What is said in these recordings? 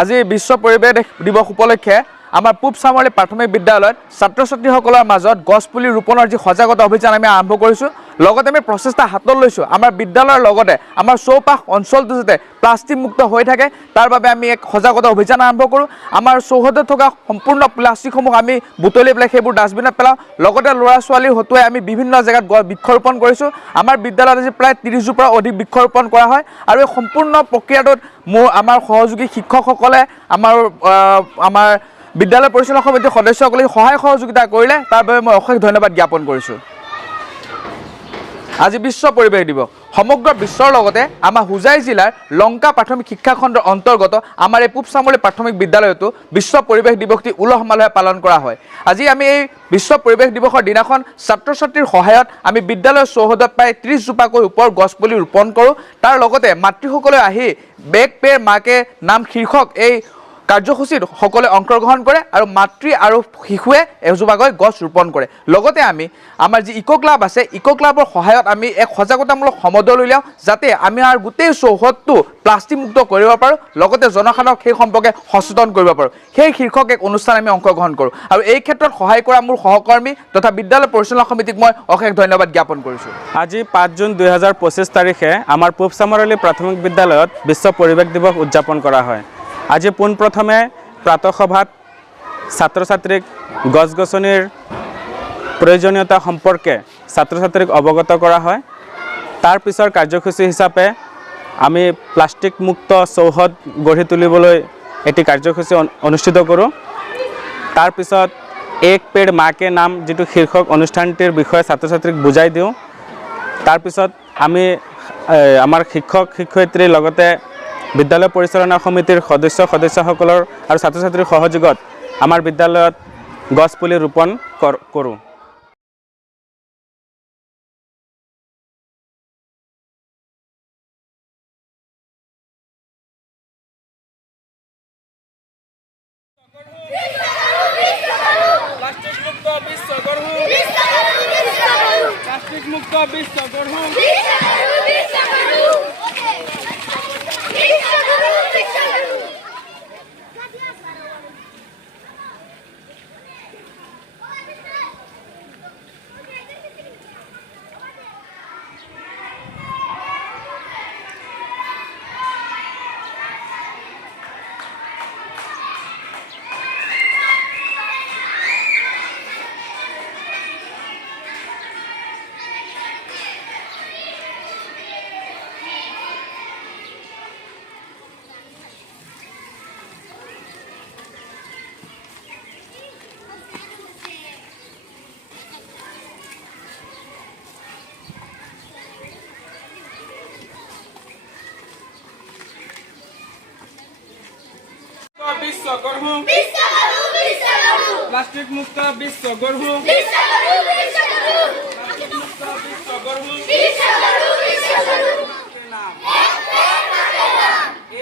আজি বিশ্ব পৰিৱেশ দিৱস উপলক্ষে আমাৰ পূব চামৰালী প্ৰাথমিক বিদ্যালয়ত ছাত্ৰ ছাত্ৰীসকলৰ মাজত গছ পুলি ৰোপণৰ যি সজাগতা অভিযান আমি আৰম্ভ কৰিছোঁ। লগতে আমি প্ৰচেষ্টা হাতত লৈছোঁ আমাৰ বিদ্যালয়ৰ লগতে আমাৰ চৌপাশ অঞ্চলটো যাতে প্লাষ্টিক মুক্ত হৈ থাকে তাৰ বাবে আমি এক সজাগতা অভিযান আৰম্ভ কৰোঁ। আমাৰ চৌহদত থকা সম্পূৰ্ণ প্লাষ্টিকসমূহ আমি বুটলি পেলাই সেইবোৰ ডাষ্টবিনত পেলাওঁ। লগতে ল'ৰা ছোৱালীৰ হতুৱাই আমি বিভিন্ন জেগাত বৃক্ষৰোপণ কৰিছোঁ। আমাৰ বিদ্যালয়ত আজি প্ৰায় 30জোপাৰ পৰা অধিক বৃক্ষৰোপণ কৰা হয় আৰু এই সম্পূৰ্ণ প্ৰক্ৰিয়াটোত আমাৰ সহযোগী শিক্ষকসকলে আমাৰ বিদ্যালয় পৰিচালনা সমিতিৰ সদস্যসকলে সহায় সহযোগিতা কৰিলে তাৰ বাবে মই অশেষ ধন্যবাদ জ্ঞাপন কৰিছোঁ। আজি বিশ্ব পৰিৱেশ দিৱস সমগ্ৰ বিশ্বৰ লগতে আমাৰ হোজাই জিলাৰ লংকা প্ৰাথমিক শিক্ষা খণ্ডৰ অন্তৰ্গত আমাৰ এই পূব চামৰালী প্ৰাথমিক বিদ্যালয়তো বিশ্ব পৰিৱেশ দিৱসটি উলহ মালহে পালন কৰা হয়। আজি আমি এই বিশ্ব পৰিৱেশ দিৱসৰ দিনাখন ছাত্ৰ ছাত্ৰীৰ সহায়ত আমি বিদ্যালয়ৰ চৌহদত প্ৰায় 30জোপাকৈ ওপৰ গছপুলি ৰোপণ কৰোঁ। তাৰ লগতে মাতৃসকলে আহি বেগ পেৰ মাকে নাম শীৰ্ষক এই কাৰ্যসূচীত সকলোৱে অংশগ্ৰহণ কৰে আৰু মাতৃ আৰু শিশুৱে এজোপাকৈ গছ ৰোপণ কৰে। লগতে আমি আমাৰ যি ইক' ক্লাব আছে ইক' ক্লাবৰ সহায়ত আমি এক সজাগতামূলক সমদল উলিয়াওঁ যাতে আমি আৰু গোটেই চৌহদটো প্লাষ্টিক মুক্ত কৰিব পাৰোঁ। লগতে জনসাধাৰণক সেই সম্পৰ্কে সচেতন কৰিব পাৰোঁ। সেই শীৰ্ষক এক অনুষ্ঠান আমি অংশগ্ৰহণ কৰোঁ আৰু এই ক্ষেত্ৰত সহায় কৰা মোৰ সহকৰ্মী তথা বিদ্যালয় পৰিচালনা সমিতিক মই অশেষ ধন্যবাদ জ্ঞাপন কৰিছোঁ। আজি 5 জুন 2025 তাৰিখে আমাৰ পূব চামৰালী প্ৰাথমিক বিদ্যালয়ত বিশ্ব পৰিৱেশ দিৱস উদযাপন কৰা হয়। আজি পোনপ্ৰথমে প্ৰাতঃসভাত ছাত্ৰ ছাত্ৰীক গছ গছনিৰ প্ৰয়োজনীয়তা সম্পৰ্কে ছাত্ৰ ছাত্ৰীক অৱগত কৰা হয়। তাৰ পিছৰ কাৰ্যসূচী হিচাপে আমি প্লাষ্টিক মুক্ত চৌহদ গঢ়ি তুলিবলৈ এটি কাৰ্যসূচী অনুষ্ঠিত কৰোঁ। তাৰ পিছত এক পেড় মাকে নাম যিটো শীৰ্ষক অনুষ্ঠানটিৰ বিষয়ে ছাত্ৰ ছাত্ৰীক বুজাই দিওঁ। তাৰ পিছত আমি আমাৰ শিক্ষক শিক্ষয়িত্ৰীৰ লগতে বিদ্যালয় পৰিচালনা সমিতিৰ সদস্যসকলৰ আৰু ছাত্ৰ ছাত্ৰীৰ সহযোগত আমাৰ বিদ্যালয়ত গছ পুলি ৰোপণ কৰোঁ। প্লাষ্টিক মুক্ত বিশ্ব গঢ়ো।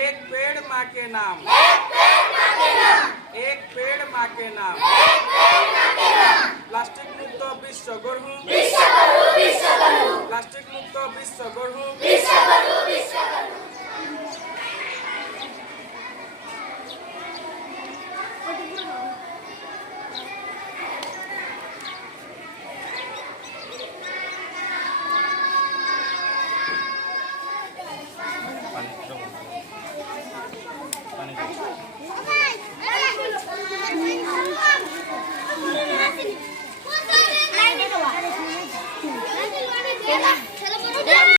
एक पेड़ माँ के नाम, एक पेड़ माँ के नाम, प्लास्टिक मुक्त विश्व गढ़ू, प्लास्टिक मुक्त विश्व गढ़ू।